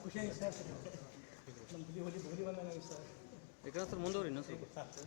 ನಮ್ಮ ಹುಲಿ ಹುಲಿ ಹುಲಿ ಬಂದಂಗೆ ಸರ್ ಯಾಕಂದ್ರೆ ಸರ್ ಮುಂದೋರಿ ಇನ್ನೊಂದು ಸ್ವಲ್ಪ ಕರ್ನಾಟಕದ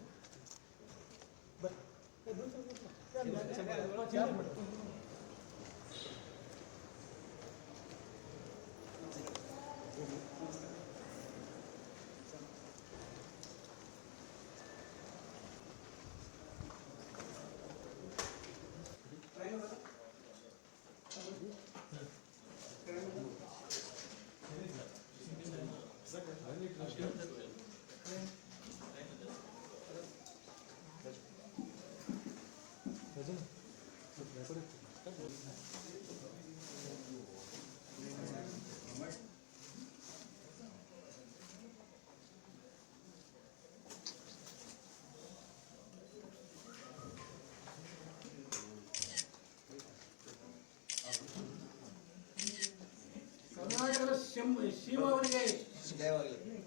ಶಿವ ಅವರಿಗೆ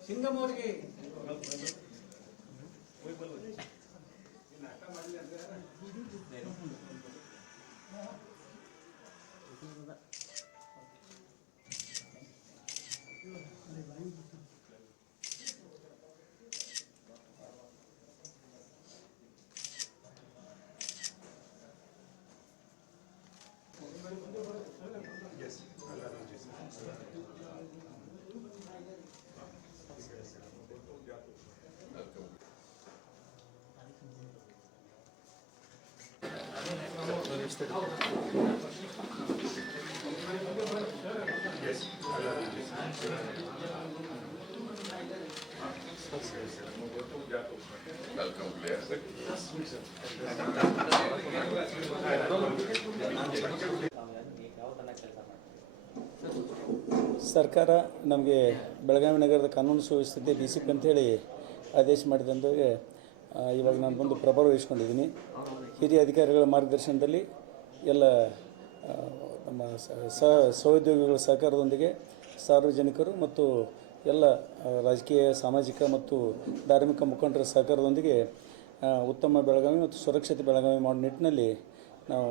ಸಿಂಗಮ್ ಅವರಿಗೆ ಸರ್ಕಾರ ನಮಗೆ ಬೆಳಗಾವಿ ನಗರದ ಕಾನೂನು ಸುವ್ಯವಸ್ಥೆ ಡಿ ಸಿ ಪಿ ಅಂತೇಳಿ ಆದೇಶ ಮಾಡಿದಂಗೆ ಆ, ಇವಾಗ ನಾನು ಬಂದು ಪ್ರಭಾವ ವಹಿಸ್ಕೊಂಡಿದ್ದೀನಿ. ಹಿರಿಯ ಅಧಿಕಾರಿಗಳ ಮಾರ್ಗದರ್ಶನದಲ್ಲಿ ಎಲ್ಲ ನಮ್ಮ ಸಹೋದ್ಯೋಗಿಗಳ ಸಹಕಾರದೊಂದಿಗೆ ಸಾರ್ವಜನಿಕರು ಮತ್ತು ಎಲ್ಲ ರಾಜಕೀಯ, ಸಾಮಾಜಿಕ ಮತ್ತು ಧಾರ್ಮಿಕ ಮುಖಂಡರ ಸಹಕಾರದೊಂದಿಗೆ ಉತ್ತಮ ಬೆಳಗಾವಿ ಮತ್ತು ಸುರಕ್ಷಿತ ಬೆಳಗಾವಿ ಮಾಡೋ ನಿಟ್ಟಿನಲ್ಲಿ ನಾವು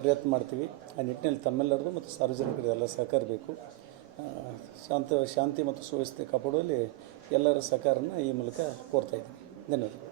ಪ್ರಯತ್ನ ಮಾಡ್ತೀವಿ. ಆ ನಿಟ್ಟಿನಲ್ಲಿ ತಮ್ಮೆಲ್ಲರದು ಮತ್ತು ಸಾರ್ವಜನಿಕರ ಎಲ್ಲ ಸಹಕಾರ ಬೇಕು. ಶಾಂತ, ಶಾಂತಿ ಮತ್ತು ಸುವ್ಯವಸ್ಥೆ ಕಾಪಾಡುವಲ್ಲಿ ಎಲ್ಲರ ಸಹಕಾರನ ಈ ಮೂಲಕ ಕೋರ್ತಾ ಇದ್ದೀನಿ. ಧನ್ಯವಾದ